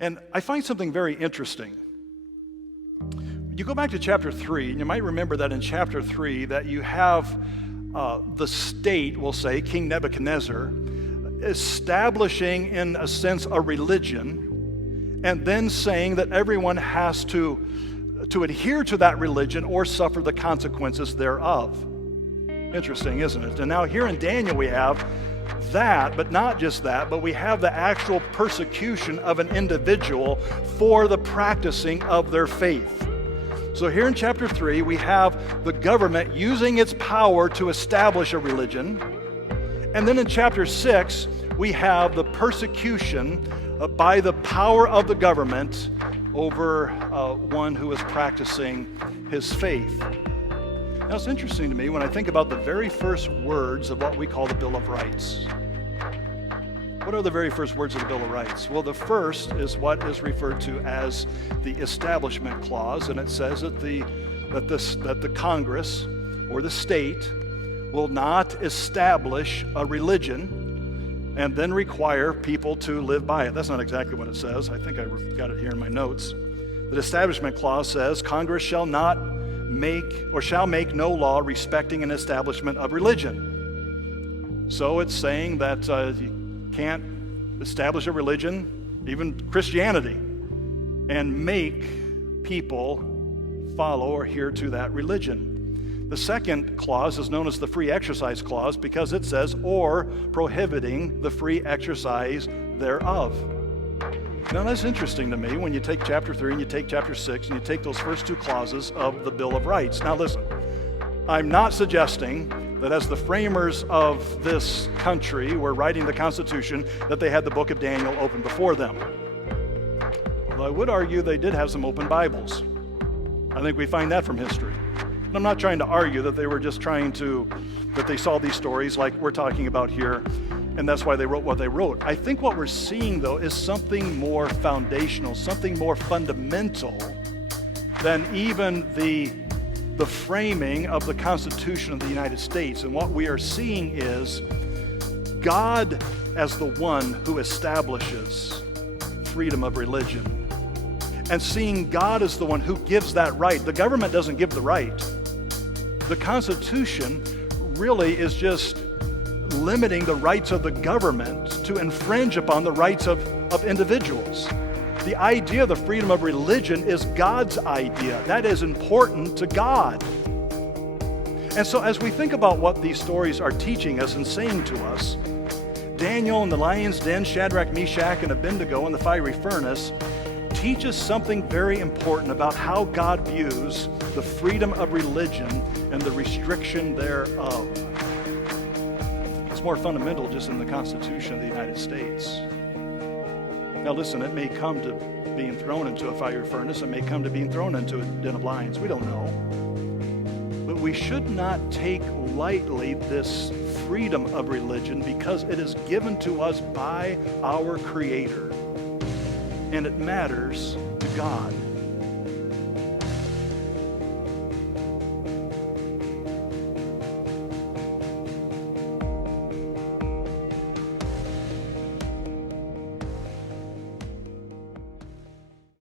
And I find something very interesting. You go back to chapter 3, and you might remember that in chapter 3 that you have the state, we'll say, King Nebuchadnezzar, establishing, in a sense, a religion, and then saying that everyone has to adhere to that religion or suffer the consequences thereof. Interesting, isn't it? And now here in Daniel we have that, but not just that, but we have the actual persecution of an individual for the practicing of their faith. So here in chapter 3, we have the government using its power to establish a religion. And then in chapter 6, we have the persecution by the power of the government over one who is practicing his faith. Now it's interesting to me when I think about the very first words of what we call the Bill of Rights. What are the very first words of the Bill of Rights? Well, the first is what is referred to as the Establishment Clause, and it says that the Congress or the state will not establish a religion and then require people to live by it. That's not exactly what it says. I think I got it here in my notes. The Establishment Clause says Congress shall make no law respecting an establishment of religion. So it's saying that you can't establish a religion, even Christianity, and make people follow or adhere to that religion. The second clause is known as the Free Exercise Clause because it says, or prohibiting the free exercise thereof. Now that's interesting to me when you take chapter 3 and you take chapter 6 and you take those first two clauses of the Bill of Rights. Now listen, I'm not suggesting that as the framers of this country were writing the Constitution that they had the book of Daniel open before them. Although I would argue they did have some open Bibles. I think we find that from history. And I'm not trying to argue that they were just that they saw these stories like we're talking about here, and that's why they wrote what they wrote. I think what we're seeing, though, is something more foundational, something more fundamental than even the framing of the Constitution of the United States. And what we are seeing is God as the one who establishes freedom of religion, and seeing God as the one who gives that right. The government doesn't give the right. The Constitution really is just limiting the rights of the government to infringe upon the rights of individuals. The idea of the freedom of religion is God's idea. That is important to God. And so as we think about what these stories are teaching us and saying to us, Daniel in the lion's den, Shadrach, Meshach, and Abednego in the fiery furnace, teach us something very important about how God views the freedom of religion and the restriction thereof. It's more fundamental just in the Constitution of the United States. Now listen, it may come to being thrown into a fiery furnace. It may come to being thrown into a den of lions. We don't know. But we should not take lightly this freedom of religion because it is given to us by our Creator. And it matters to God.